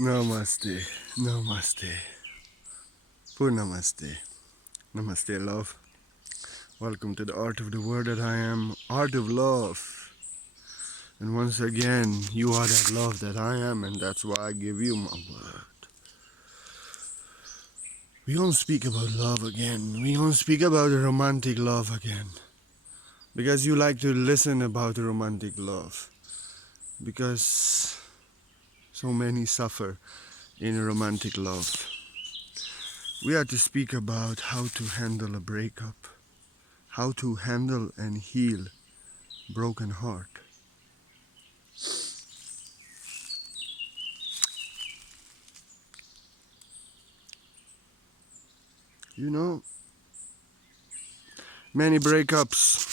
Namaste, namaste, purnamaste, namaste, love. Welcome to the art of the word that I am, art of love. And once again, you are that love that I am, and that's why I give you my word. We don't speak about love again. We don't speak about romantic love again. Because you like to listen about romantic love. Because so many suffer in romantic love. We are to speak about how to handle a breakup. How to handle and heal broken heart. You know, many breakups,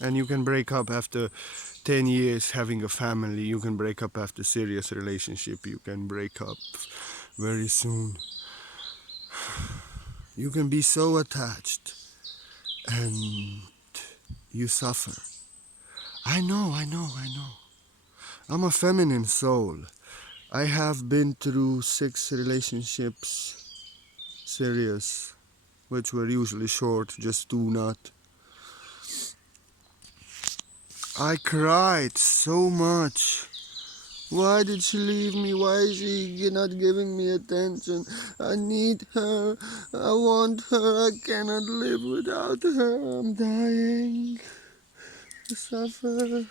and you can break up after 10 years having a family. You can break up after serious relationship. You can break up very soon. You can be so attached and you suffer. I know. I'm a feminine soul. I have been through 6 relationships, serious, which were usually short, just 2 not. I cried so much. Why did she leave me? Why is she not giving me attention? I need her. I want her. I cannot live without her. I'm dying. I suffer.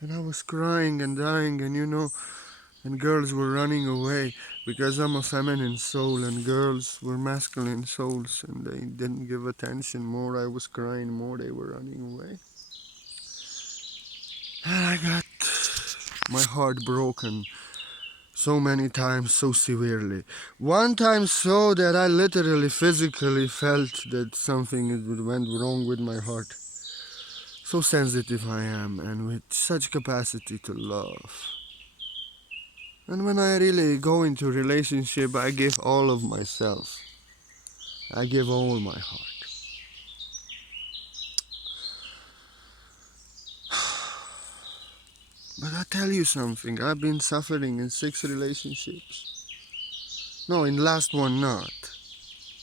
And I was crying and dying, and girls were running away because I'm a feminine soul and girls were masculine souls and they didn't give attention. More I was crying, more they were running away. And I got my heart broken so many times, so severely. One time so that I literally physically felt that something went wrong with my heart. So sensitive I am and with such capacity to love. And when I really go into a relationship, I give all of myself. I give all my heart. But I tell you something, I've been suffering in 6 relationships. No, in last one not.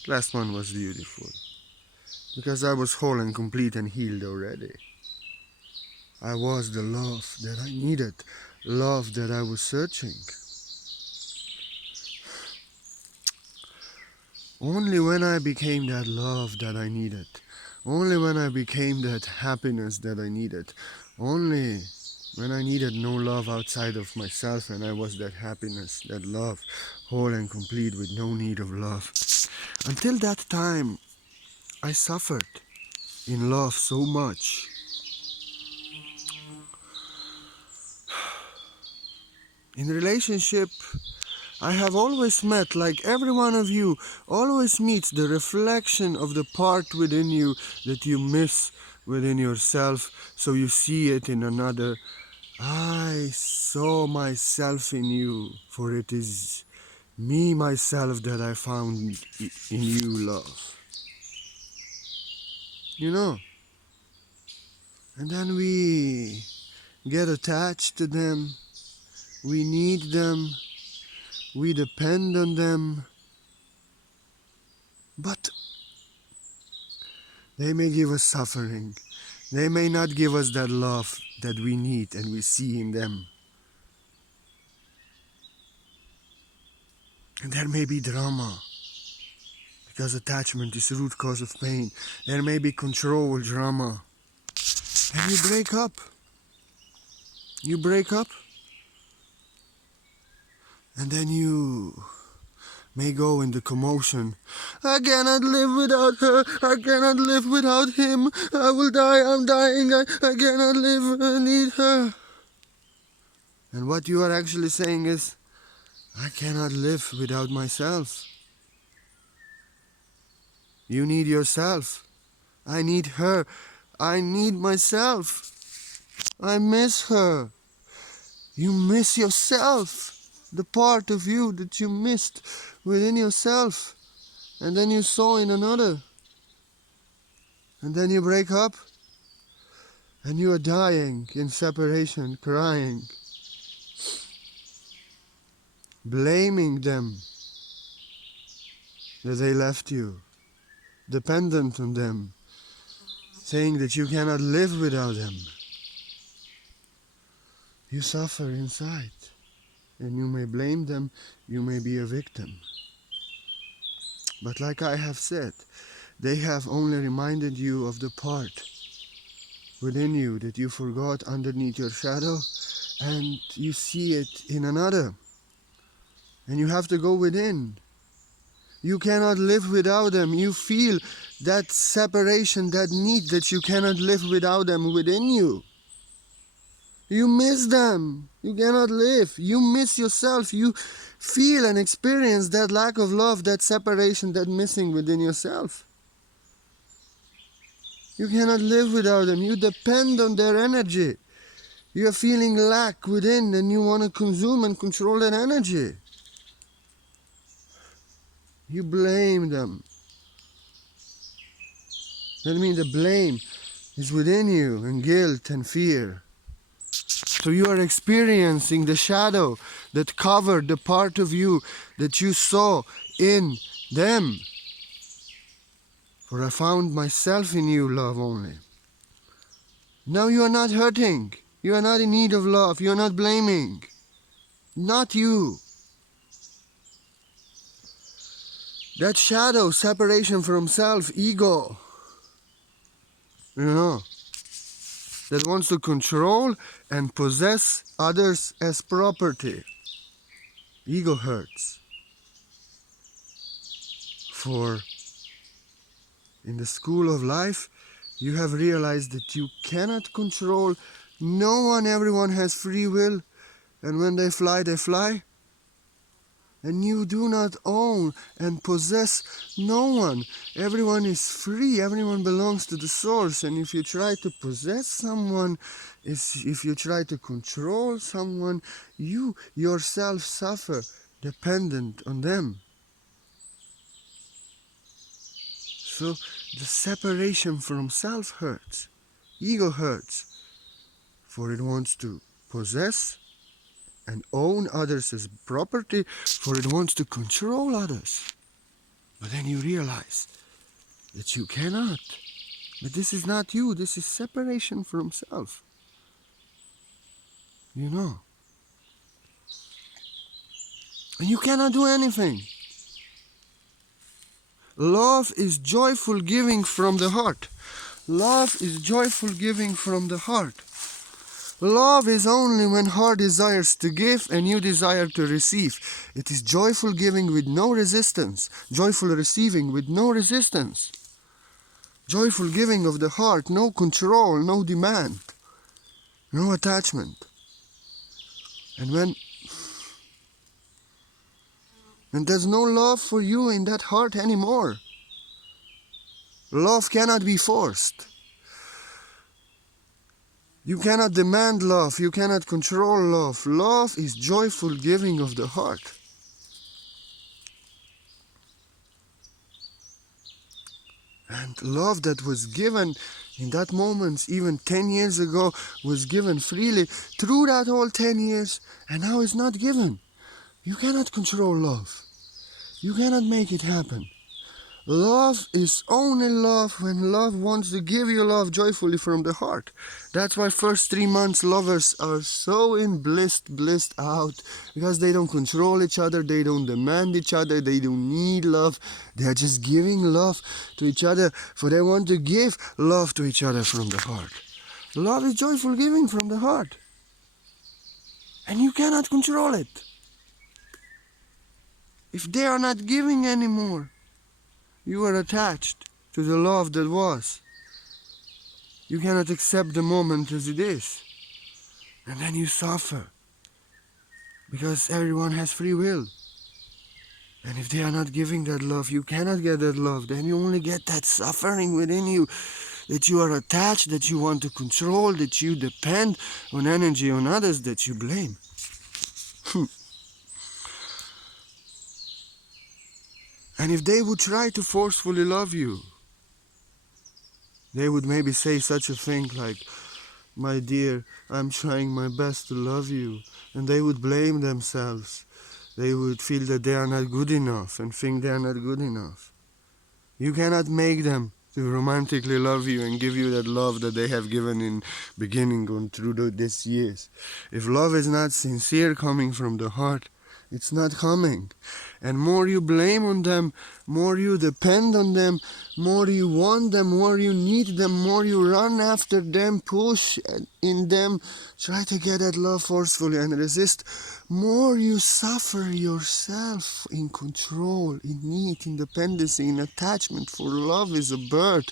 Last one was beautiful. Because I was whole and complete and healed already. I was the love that I needed. Love that I was searching. Only when I became that love that I needed. Only when I became that happiness that I needed. Only when I needed no love outside of myself and I was that happiness, that love, whole and complete with no need of love. Until that time, I suffered in love so much. In relationship, I have always met, like every one of you, always meets the reflection of the part within you that you miss within yourself, so you see it in another. I saw myself in you, for it is me, myself, that I found in you, love. You know? And then we get attached to them, we need them, we depend on them, but they may give us suffering. They may not give us that love that we need and we see in them. And there may be drama, because attachment is the root cause of pain. There may be control drama. And you break up. You break up. And then you may go in the commotion. I cannot live without her. I cannot live without him. I will die. I'm dying. I cannot live. I need her. And what you are actually saying is, I cannot live without myself. You need yourself. I need her. I need myself. I miss her. You miss yourself. The part of you that you missed within yourself. And then you saw in another. And then you break up, and you are dying in separation, crying, blaming them that they left you, dependent on them, saying that you cannot live without them. You suffer inside, and you may blame them, you may be a victim. But like I have said, they have only reminded you of the part within you that you forgot underneath your shadow, and you see it in another. And you have to go within. You cannot live without them. You feel that separation, that need that you cannot live without them within you. You miss them. You cannot live. You miss yourself. You feel and experience that lack of love, that separation, that missing within yourself. You cannot live without them. You depend on their energy. You are feeling lack within, and you want to consume and control that energy. You blame them. That means the blame is within you, and guilt and fear. So you are experiencing the shadow that covered the part of you that you saw in them. For I found myself in you, love only. Now you are not hurting. You are not in need of love. You are not blaming. Not you. That shadow, separation from self, ego, that wants to control and possess others as property. Ego hurts. For in the school of life, you have realized that you cannot control no one. Everyone has free will, and when they fly, they fly. And you do not own and possess no one. Everyone is free. Everyone belongs to the source. And if you try to possess someone, if you try to control someone, you yourself suffer dependent on them. So the separation from self hurts. Ego hurts. For it wants to possess and own others as property, for it wants to control others. But then you realize that you cannot. But this is not you. This is separation from self. And you cannot do anything. Love is joyful giving from the heart. Love is joyful giving from the heart. Love is only when heart desires to give and you desire to receive. It is joyful giving with no resistance. Joyful receiving with no resistance. Joyful giving of the heart, no control, no demand, no attachment. And there's no love for you in that heart anymore. Love cannot be forced. You cannot demand love. You cannot control love. Love is joyful giving of the heart. And love that was given in that moment, even 10 years ago, was given freely through that whole 10 years, and now is not given. You cannot control love. You cannot make it happen. Love is only love when love wants to give you love joyfully from the heart. That's why first 3 months lovers are so blissed out, because they don't control each other, they don't demand each other, they don't need love. They are just giving love to each other, for they want to give love to each other from the heart. Love is joyful giving from the heart. And you cannot control it. If they are not giving anymore, you are attached to the love that was. You cannot accept the moment as it is. And then you suffer. Because everyone has free will. And if they are not giving that love, you cannot get that love. Then you only get that suffering within you. That you are attached, that you want to control, that you depend on energy on others, that you blame. And if they would try to forcefully love you, They would maybe say such a thing like, my dear, I'm trying my best to love you. And they would blame themselves. They would feel that they are not good enough and think they are not good enough. You cannot make them to romantically love you and give you that love that they have given in beginning and through these years. If love is not sincere coming from the heart, it's not coming. And more you blame on them, more you depend on them, more you want them, more you need them, more you run after them, push in them, try to get that love forcefully and resist, more you suffer yourself in control, in need, in dependency, in attachment. For love is a bird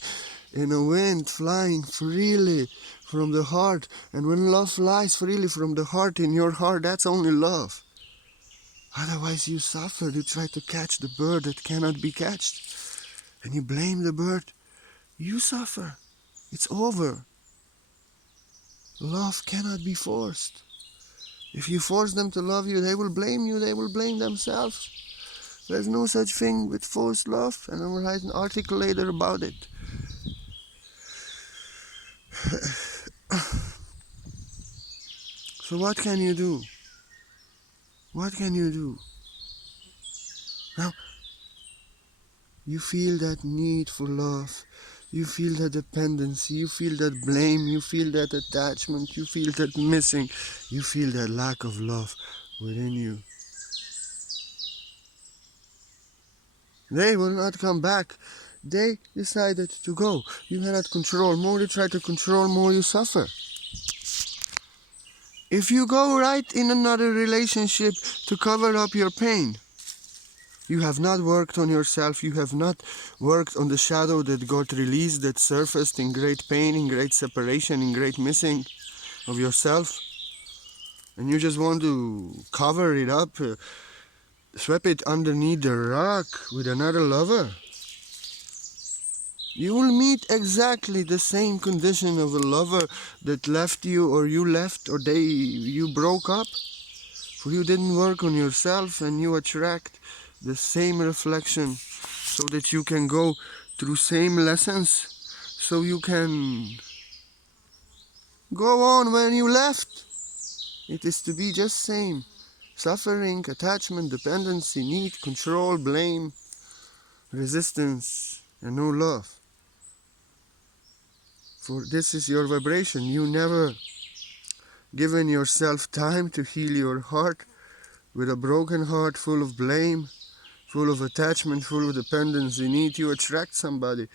in a wind flying freely from the heart. And when love flies freely from the heart in your heart, that's only love. Otherwise you suffer. You try to catch the bird that cannot be catched. And you blame the bird. You suffer. It's over. Love cannot be forced. If you force them to love you, they will blame you. They will blame themselves. There's no such thing with forced love. And I will write an article later about it. So what can you do? What can you do? Now, you feel that need for love. You feel that dependency. You feel that blame. You feel that attachment. You feel that missing. You feel that lack of love within you. They will not come back. They decided to go. You cannot control. More you try to control, more you suffer. If you go right in another relationship to cover up your pain, you have not worked on yourself, you have not worked on the shadow that got released, that surfaced in great pain, in great separation, in great missing of yourself, and you just want to cover it up, sweep it underneath the rug with another lover. You will meet exactly the same condition of a lover that left you, or you left, or you broke up. For you didn't work on yourself, and you attract the same reflection so that you can go through same lessons, so you can go on when you left. It is to be just same. Suffering, attachment, dependency, need, control, blame, resistance, and no love. For this is your vibration. You never given yourself time to heal your heart. With a broken heart full of blame, full of attachment, full of dependency, need, you attract somebody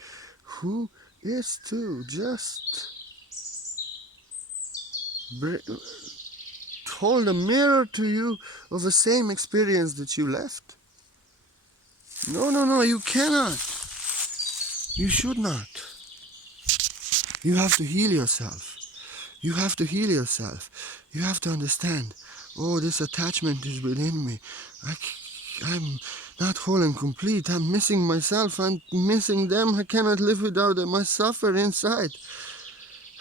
who is to just hold a mirror to you of the same experience that you left. No, you cannot. You should not. You have to heal yourself. You have to heal yourself. You have to understand, oh, this attachment is within me. I'm not whole and complete. I'm missing myself. I'm missing them. I cannot live without them. I suffer inside.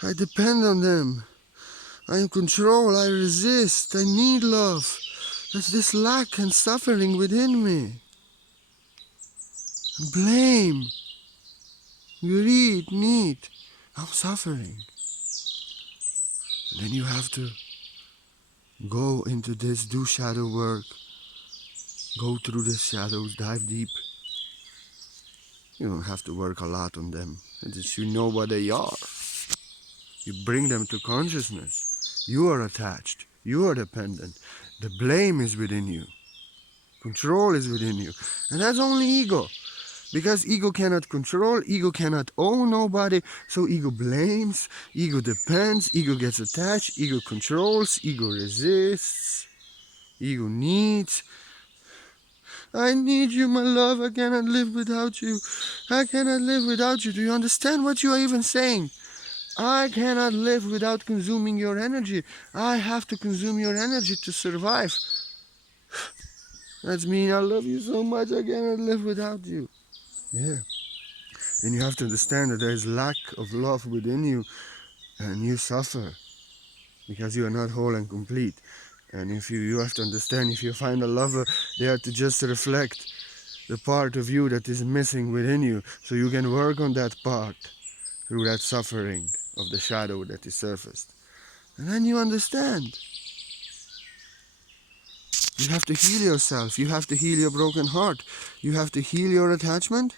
I depend on them. I am control. I resist. I need love. There's this lack and suffering within me. Blame. Greed. Need. I'm suffering. And then you have to go into this, do shadow work. Go through the shadows, dive deep. You don't have to work a lot on them. It's just you know what they are. You bring them to consciousness. You are attached. You are dependent. The blame is within you. Control is within you. And that's only ego. Because ego cannot control, ego cannot own nobody, so ego blames, ego depends, ego gets attached, ego controls, ego resists, ego needs. I need you, my love, I cannot live without you. I cannot live without you. Do you understand what you are even saying? I cannot live without consuming your energy. I have to consume your energy to survive. That means I love you so much, I cannot live without you. Yeah. And you have to understand that there is lack of love within you, and you suffer because you are not whole and complete. And if you have to understand, if you find a lover, they have to just reflect the part of you that is missing within you, so you can work on that part. through that suffering of the shadow that is surfaced. And then you understand. You have to heal yourself. You have to heal your broken heart. You have to heal your attachment,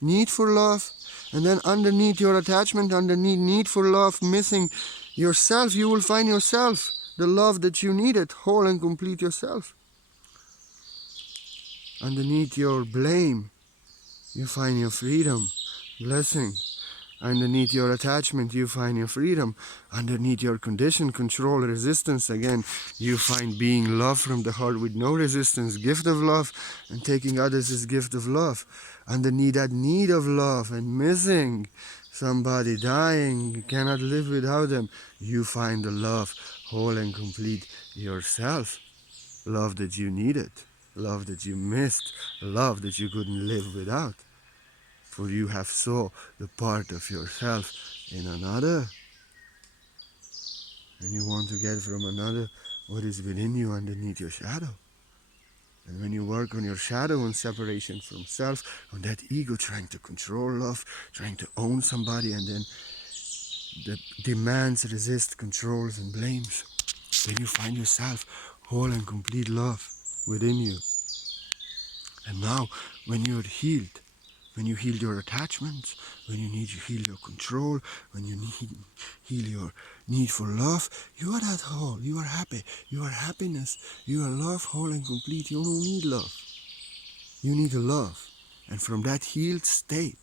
need for love, and then underneath your attachment, underneath need for love, missing yourself, you will find yourself, the love that you needed, whole and complete yourself. Underneath your blame, you find your freedom, blessing. Underneath your attachment, you find your freedom. Underneath your condition, control, resistance, again, you find being love from the heart with no resistance, gift of love, and taking others as gift of love. Underneath that need of love and missing somebody, dying, you cannot live without them, you find the love, whole and complete yourself. Love that you needed, love that you missed, love that you couldn't live without. For you have saw the part of yourself in another, and you want to get from another what is within you underneath your shadow. And when you work on your shadow, on separation from self, on that ego trying to control love, trying to own somebody, and then the demands, resist, controls, and blames, then you find yourself whole and complete love within you. And now, when you're healed, when you heal your attachments, when you need to heal your control, when you heal your need for love, you are at whole, you are happy, you are happiness, you are love, whole and complete. You don't need love. You need love. And from that healed state,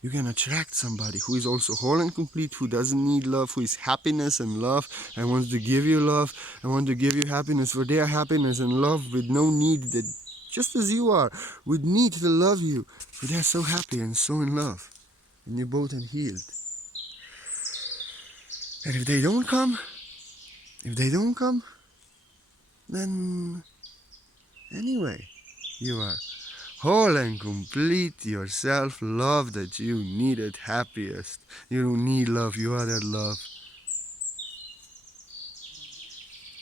you can attract somebody who is also whole and complete, who doesn't need love, who is happiness and love, and wants to give you love, and want to give you happiness for their happiness and love with no need, that just as you are, with need to love you, for they're so happy and so in love, and you both are healed. And if they don't come, then anyway, you are whole and complete yourself, love that you needed, happiest. You don't need love, you are that love.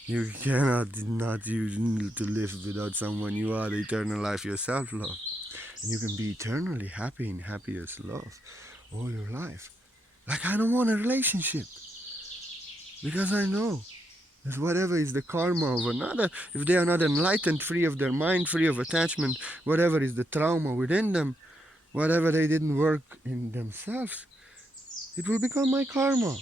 You cannot not use to live without someone. You are the eternal life yourself, love. And you can be eternally happy in happiest love all your life. Like, I don't want a relationship, because I know that whatever is the karma of another, if they are not enlightened, free of their mind, free of attachment, whatever is the trauma within them, whatever they didn't work in themselves, it will become my karma.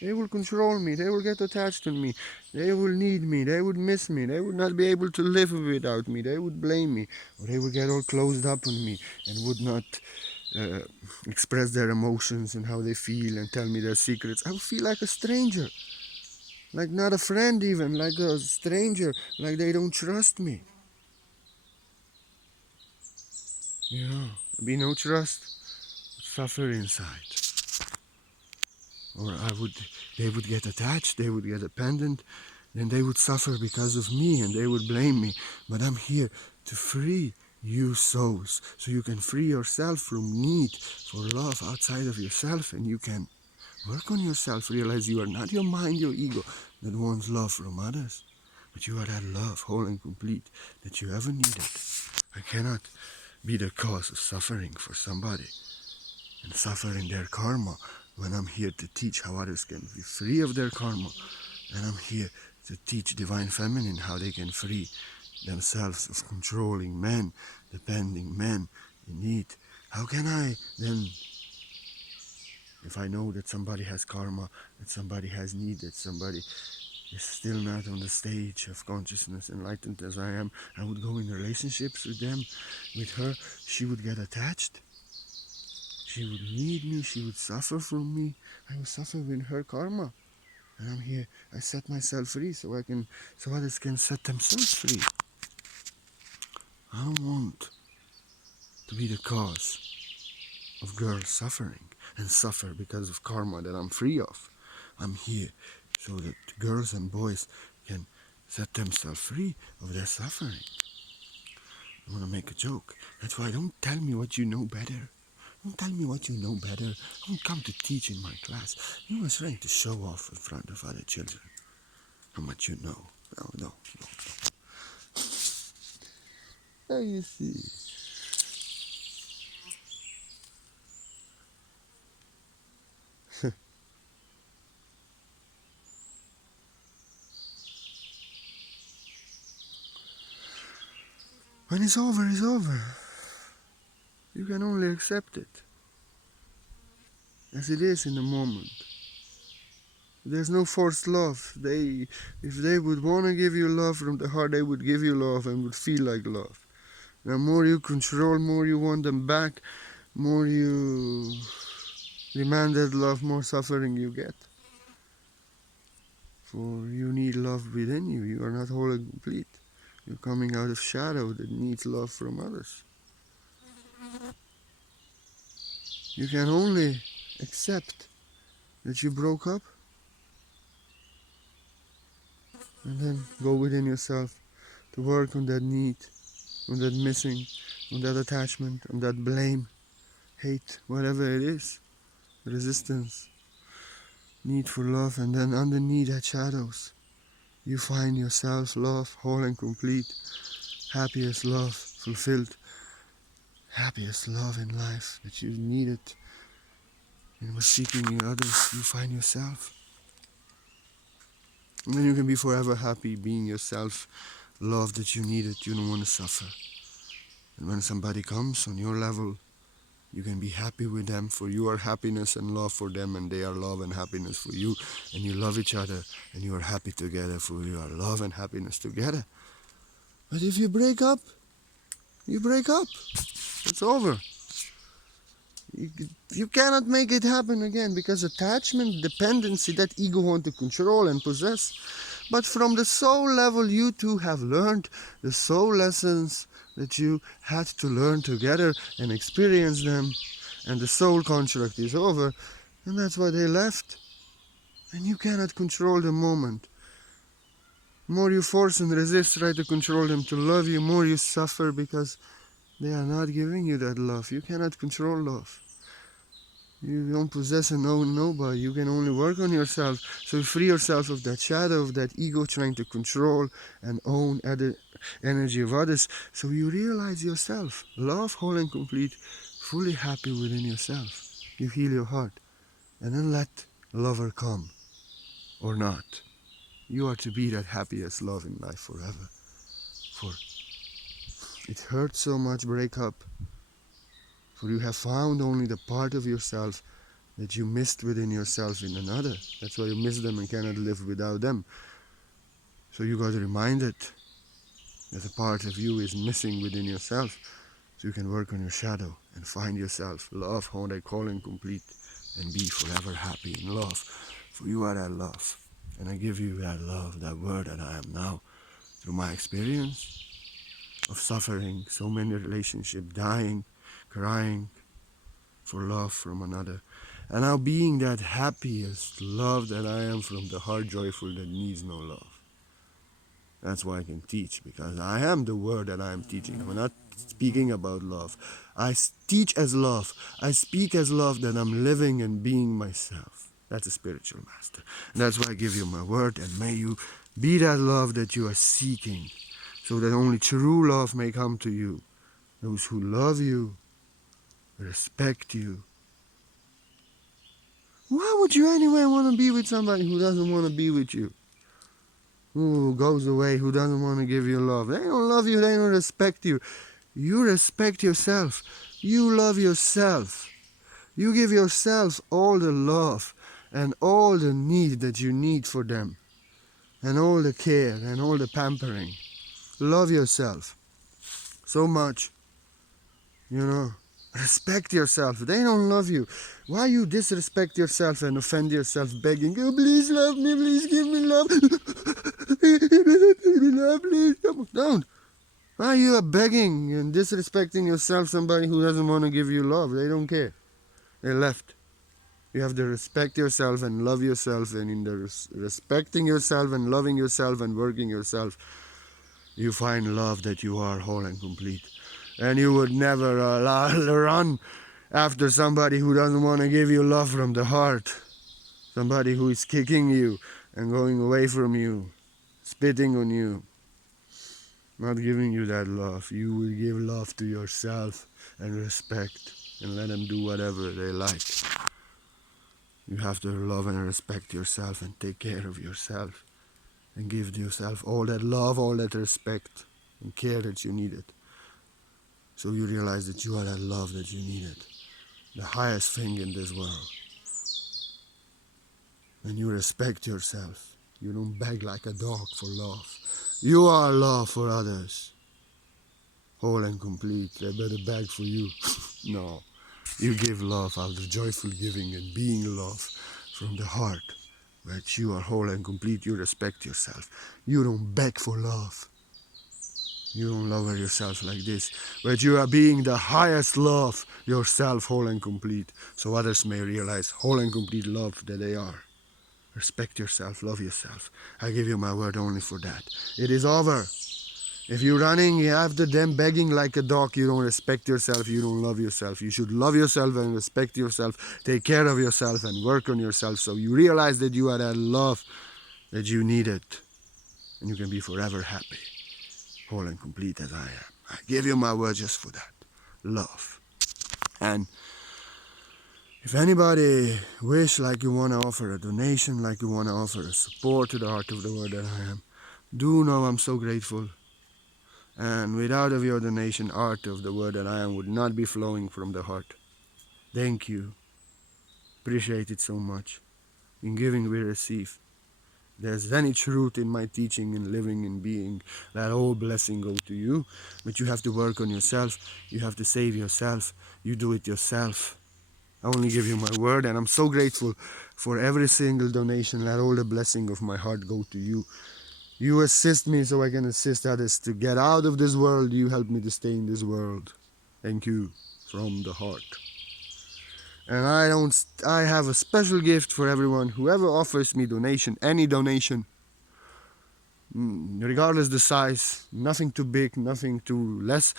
They will control me, they will get attached to me, they will need me, they would miss me, they would not be able to live without me, they would blame me, or they would get all closed up on me and would not uh, express their emotions and how they feel and tell me their secrets. I would feel like a stranger, like not a friend even, like a stranger, like they don't trust me. You know, be no trust, suffer inside. Or they would get attached, they would get dependent, then they would suffer because of me and they would blame me. But I'm here to free you souls, so you can free yourself from need for love outside of yourself, and you can work on yourself, realize you are not your mind, your ego, that wants love from others, but you are that love, whole and complete, that you ever needed. I cannot be the cause of suffering for somebody and suffer in their karma, when I'm here to teach how others can be free of their karma. And I'm here to teach Divine Feminine how they can free themselves of controlling men, depending men in need. How can I then, if I know that somebody has karma, that somebody has need, that somebody is still not on the stage of consciousness enlightened as I am, I would go in relationships with them, with her, she would get attached. She would need me, she would suffer from me, I would suffer with her karma. And I'm here, I set myself free so others can set themselves free. I don't want to be the cause of girls suffering and suffer because of karma that I'm free of. I'm here so that girls and boys can set themselves free of their suffering. I want to make a joke. That's why don't tell me what you know better. Don't tell me what you know better. Don't come to teach in my class. You are trying to show off in front of other children how much you know. No. There you see. When it's over, it's over. You can only accept it as it is in the moment. There's no forced love. If they would want to give you love from the heart, they would give you love and would feel like love. The more you control, more you want them back, more you demand that love, more suffering you get. For you need love within you. You are not whole and complete. You're coming out of shadow that needs love from others. You can only accept that you broke up and then go within yourself to work on that need, on that missing, on that attachment, on that blame, hate, whatever it is, resistance, need for love, and then underneath that shadows, you find yourself, love, whole and complete, happiest love, fulfilled, happiest love in life that you needed and was seeking in others. You find yourself. And then you can be forever happy being yourself, love that you needed. You don't want to suffer. And when somebody comes on your level, you can be happy with them, for you are happiness and love for them, and they are love and happiness for you. And you love each other, and you are happy together, for you are love and happiness together. But if you break up, you break up. It's over. You cannot make it happen again, because attachment, dependency, that ego want to control and possess. But from the soul level, you two have learned the soul lessons that you had to learn together and experience them. And the soul contract is over. And that's why they left. And you cannot control the moment. More you force and resist, try to control them to love you, more you suffer, because they are not giving you that love. You cannot control love. You don't possess and own nobody. You can only work on yourself. So you free yourself of that shadow, of that ego trying to control and own the energy of others. So you realize yourself, love, whole and complete, fully happy within yourself. You heal your heart. And then let lover come or not. You are to be that happiest love in life forever. For it hurts so much breakup. For you have found only the part of yourself that you missed within yourself in another. That's why you miss them and cannot live without them. So you got reminded that a part of you is missing within yourself. So you can work on your shadow and find yourself. Love, how they call and complete, and be forever happy in love. For you are that love. And I give you that love, that word that I am now. Through my experience of suffering, so many relationships, dying, crying for love from another. And now being that happiest love that I am from the heart, joyful, that needs no love. That's why I can teach, because I am the word that I am teaching. I'm not speaking about love. I teach as love. I speak as love, that I'm living and being myself. That's a spiritual master. And that's why I give you my word, and may you be that love that you are seeking, so that only true love may come to you. Those who love you, respect you. Why would you anyway want to be with somebody who doesn't want to be with you? Who goes away, who doesn't want to give you love? They don't love you, they don't respect you. You respect yourself. You love yourself. You give yourself all the love and all the need that you need for them, and all the care and all the pampering. Love yourself so much, you know. Respect yourself. They don't love you. Why you disrespect yourself and offend yourself, begging, oh, please love me, please give me love. Please. Don't. Why you are begging and disrespecting yourself, somebody who doesn't want to give you love? They don't care. They left. You have to respect yourself and love yourself, and in the respecting yourself and loving yourself and working yourself, you find love that you are whole and complete. And you would never run after somebody who doesn't want to give you love from the heart. Somebody who is kicking you and going away from you, spitting on you, not giving you that love. You will give love to yourself and respect, and let them do whatever they like. You have to love and respect yourself and take care of yourself, and give yourself all that love, all that respect and care that you needed. So you realize that you are that love that you needed, the highest thing in this world. And you respect yourself. You don't beg like a dog for love. You are love for others, whole and complete. They better beg for you. No, you give love out of joyful giving and being love from the heart. But you are whole and complete. You respect yourself. You don't beg for love. You don't lower yourself like this. But you are being the highest love yourself, whole and complete. So others may realize whole and complete love that they are. Respect yourself, love yourself. I give you my word only for that. It is over. If you're running after them begging like a dog, you don't respect yourself, you don't love yourself. You should love yourself and respect yourself, take care of yourself and work on yourself so you realize that you are that love that you needed. And you can be forever happy, whole and complete as I am. I give you my word just for that. Love. And if anybody wish like you want to offer a donation, like you want to offer a support to the Art of the Word that I am, do know I'm so grateful. And without of your donation, Art of the Word that I am would not be flowing from the heart. Thank you. Appreciate it so much. In giving we receive. There's any truth in my teaching and living and being, that all blessing go to you. But you have to work on yourself. You have to save yourself. You do it yourself. I only give you my word, and I'm so grateful for every single donation. Let all the blessing of my heart go to you. You assist me so I can assist others to get out of this world. You help me to stay in this world. Thank you from the heart. And I have a special gift for everyone. Whoever offers me donation, any donation, regardless the size, nothing too big, nothing too less.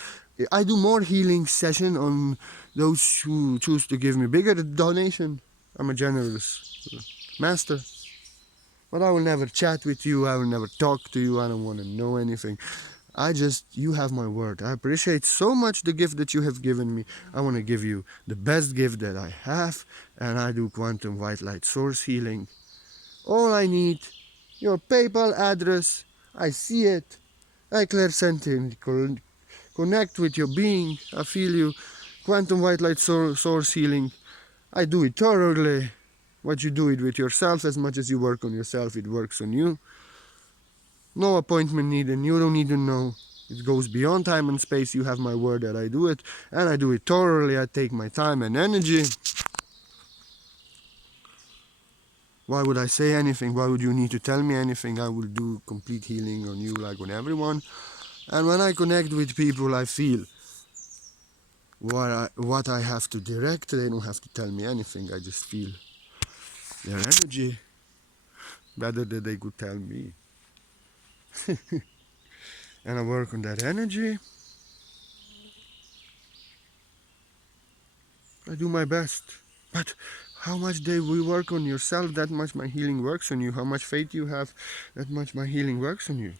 I do more healing session on those who choose to give me bigger donation. I'm a generous master. But I will never chat with you, I will never talk to you, I don't want to know anything. You have my word. I appreciate so much the gift that you have given me. I want to give you the best gift that I have, and I do quantum white light source healing. All I need, your PayPal address, I see it. I clear sentient, connect with your being, I feel you. Quantum white light source healing, I do it thoroughly. What you do it with yourself, as much as you work on yourself, it works on you. No appointment needed, you don't need to know. It goes beyond time and space. You have my word that I do it, and I do it thoroughly. I take my time and energy. Why would I say anything? Why would you need to tell me anything? I will do complete healing on you like on everyone. And when I connect with people, I feel what I have to direct. They don't have to tell me anything. I just feel their energy better than they could tell me. And I work on that energy. I do my best. But how much day we work on yourself, that much my healing works on you. How much faith you have, that much my healing works on you.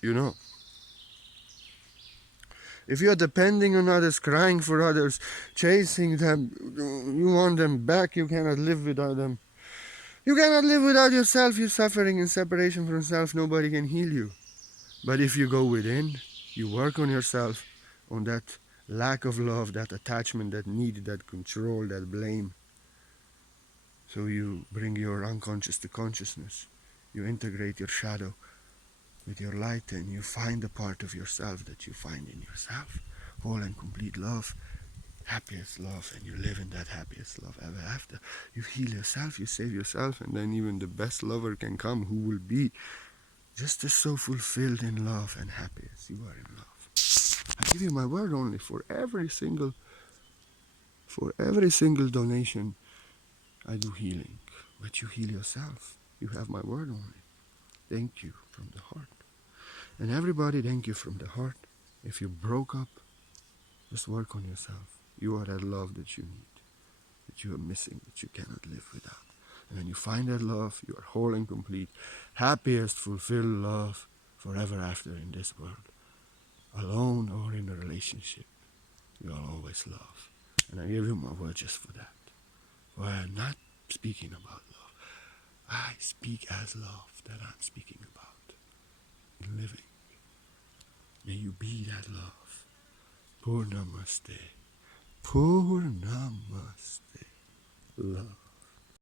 You know. If you're depending on others, crying for others, chasing them, you want them back, you cannot live without them. You cannot live without yourself. You're suffering in separation from self. Nobody can heal you. But if you go within, you work on yourself, on that lack of love, that attachment, that need, that control, that blame. So you bring your unconscious to consciousness. You integrate your shadow with your light, and you find the part of yourself that you find in yourself. Whole and complete love, happiest love, and you live in that happiest love ever after. You heal yourself, you save yourself, and then even the best lover can come who will be just as so fulfilled in love and happy as you are in love. I give you my word only for every single donation. I do healing, but you heal yourself. You have my word only. Thank you from the heart. And everybody, thank you from the heart. If you broke up, just work on yourself. You are that love that you need, that you are missing, that you cannot live without. And when you find that love, you are whole and complete, happiest, fulfilled love forever after in this world. Alone or in a relationship, you are always love. And I give you my word just for that. For I am not speaking about love. I speak as love that I'm speaking about in living. May you be that love. Purnamaste. Purnamaste. Love.